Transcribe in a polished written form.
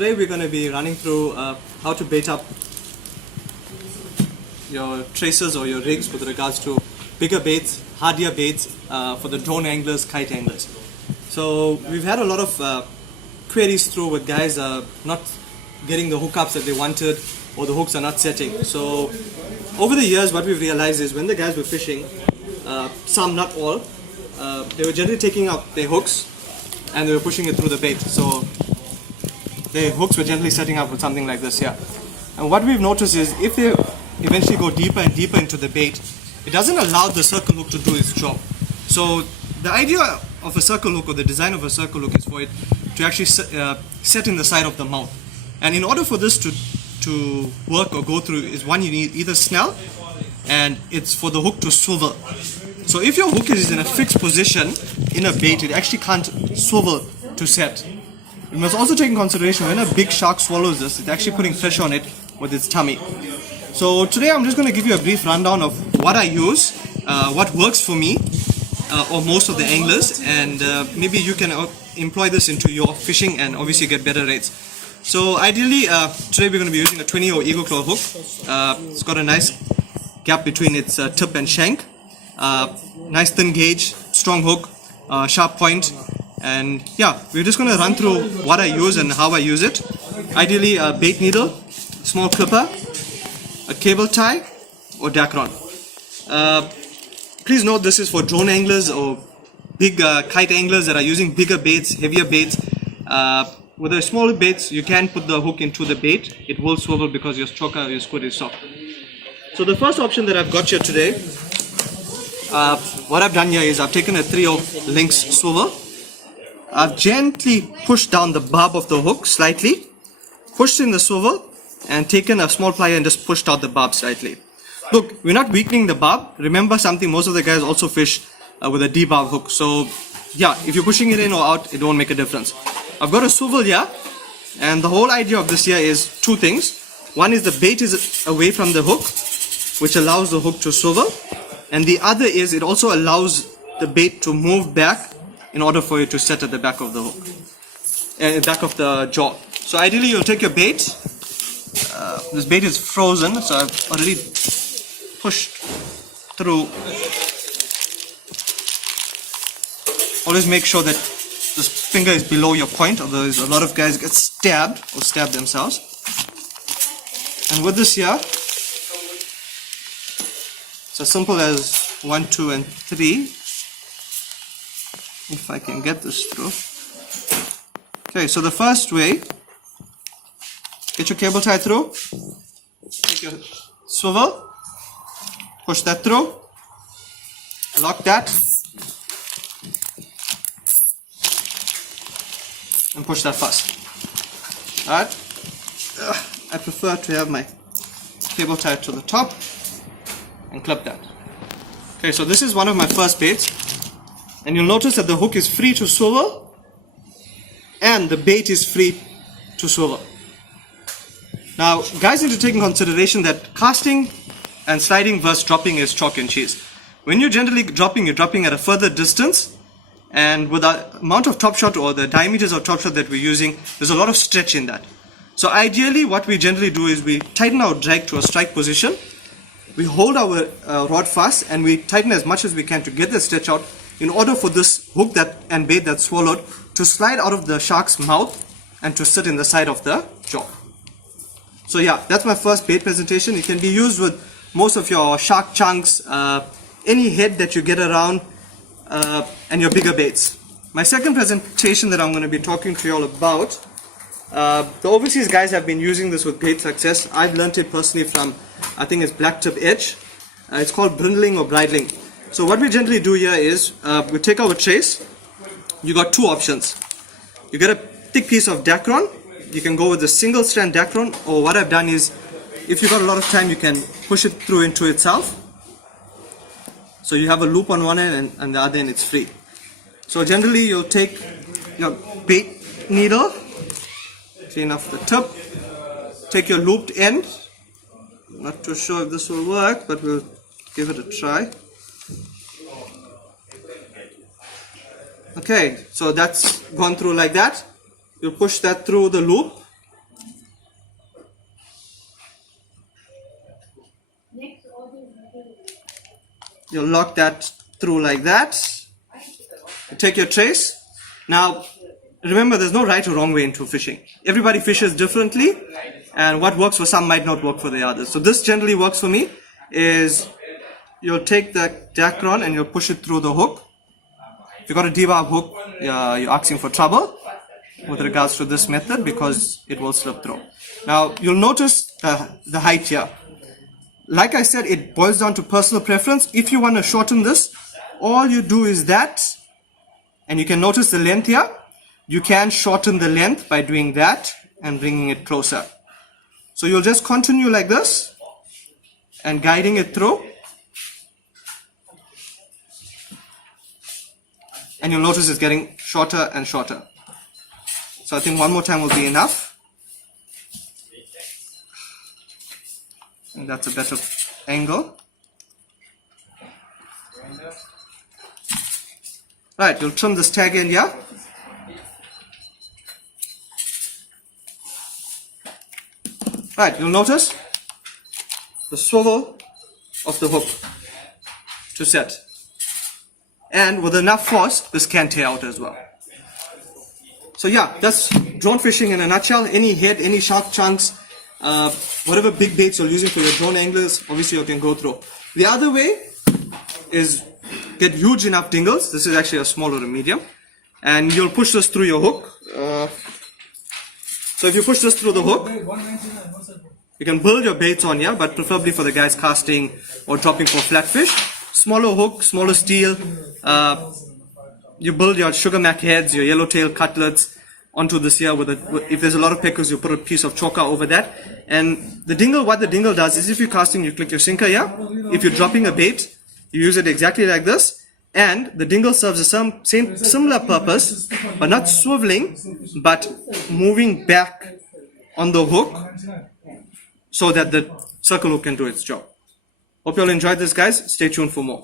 today we're going to be running through how to bait up your traces or your rigs with regards to bigger baits, hardier baits for the drone anglers, kite anglers. So we've had a lot of queries through with guys not getting the hookups that they wanted, or the hooks are not setting. So over the years what we've realized is when the guys were fishing, some, not all, they were generally taking out their hooks and they were pushing it through the bait. So the hooks were generally setting up with something like this here. And what we've noticed is if they eventually go deeper and deeper into the bait, it doesn't allow the circle hook to do its job. So the idea of a circle hook, or the design of a circle hook, is for it to actually set in the side of the mouth. And in order for this to work or go through, is one, you need either snell, and it's for the hook to swivel. So if your hook is in a fixed position in a bait, it actually can't swivel to set. You must also take in consideration when a big shark swallows this, it's actually putting pressure on it with its tummy. So today I'm just going to give you a brief rundown of what I use, what works for me or most of the anglers, and maybe you can employ this into your fishing and obviously get better rates. So ideally today we're going to be using a 20 Eagle Claw hook. It's got a nice gap between its tip and shank, nice thin gauge, strong hook, sharp point. And yeah, we're just going to run through what I use and how I use it. Ideally a bait needle, small clipper, a cable tie, or Dacron. Please note this is for drone anglers or big kite anglers that are using bigger baits, heavier baits. With the smaller baits, you can put the hook into the bait. It will swivel because your choker, your squid is soft. So the first option that I've got here today, what I've done here is I've taken a 3/0 Linx swivel. I've gently pushed down the barb of the hook slightly, pushed in the swivel, and taken a small plier and just pushed out the barb slightly. Look, we're not weakening the barb. Remember something, most of the guys also fish with a D-barb hook. So yeah, if you're pushing it in or out, it won't make a difference. I've got a swivel here, and the whole idea of this here is two things. One is the bait is away from the hook, which allows the hook to swivel. And the other is it also allows the bait to move back in order for it to set at the back of the hook, back of the jaw. So ideally you'll take your bait. This bait is frozen, so I've already pushed through. Always make sure that this finger is below your point, otherwise a lot of guys get stabbed or stab themselves. And with this here, it's as simple as 1, 2, and 3. If I can get this through. Okay, so the first way, get your cable tie through, take your swivel, push that through, lock that, and push that first. Alright, I prefer to have my cable tied to the top and clip that. Okay, so this is one of my first baits. And you'll notice that the hook is free to swivel and the bait is free to swivel. Now guys need to take in consideration that casting and sliding versus dropping is chalk and cheese. When you're generally dropping, you're dropping at a further distance, and with the amount of top shot or the diameters of top shot that we're using, there's a lot of stretch in that. So ideally what we generally do is we tighten our drag to a strike position, we hold our rod fast, and we tighten as much as we can to get the stretch out, in order for this hook and bait that's swallowed to slide out of the shark's mouth and to sit in the side of the jaw. So yeah, that's my first bait presentation. It can be used with most of your shark chunks, any head that you get around, and your bigger baits. My second presentation that I'm going to be talking to you all about, the overseas guys have been using this with great success. I've learned it personally from, I think it's Black Tip Edge. It's called brindling or bridling. So what we generally do here is, we take our trace. You got two options. You get a thick piece of Dacron. You can go with a single strand Dacron, or what I've done is, if you've got a lot of time, you can push it through into itself. So you have a loop on one end and the other end it's free. So generally you'll take your bait needle, clean off the tip, take your looped end. Not too sure if this will work, but we'll give it a try. Okay, so that's gone through like that. You push that through the loop You'll lock that through like that. You take your trace. Now, remember, there's no right or wrong way into fishing. Everybody fishes differently, and what works for some might not work for the others. So this generally works for me, is you'll take the Dacron and you'll push it through the hook. If you've got a debarb hook, you're asking for trouble with regards to this method because it will slip through. Now, you'll notice the height here. Like I said, it boils down to personal preference. If you want to shorten this, all you do is that, and you can notice the length here. You can shorten the length by doing that and bringing it closer. So you'll just continue like this and guiding it through. And you'll notice it's getting shorter and shorter. So I think one more time will be enough. And that's a better angle. Right, you'll trim this tag end here. Right, you'll notice the swivel of the hook to set. And with enough force, this can tear out as well. So yeah, that's drone fishing in a nutshell. Any head, any shark chunks, whatever big baits you're using for your drone anglers, obviously you can go through. The other way is get huge enough dingles. This is actually a small or a medium. And you'll push this through your hook. So if you push this through the hook, you can build your baits on here, but preferably for the guys casting or dropping for flatfish. Smaller hook, smaller steel. You build your sugar mac heads, your yellowtail cutlets onto this here. If there's a lot of peckers, you put a piece of choker over that. And the dingle, what the dingle does is if you're casting, you click your sinker here. If you're dropping a bait, you use it exactly like this. And the dingle serves the same similar purpose, but not swiveling, but moving back on the hook so that the circle hook can do its job. Hope you all enjoyed this, guys. Stay tuned for more.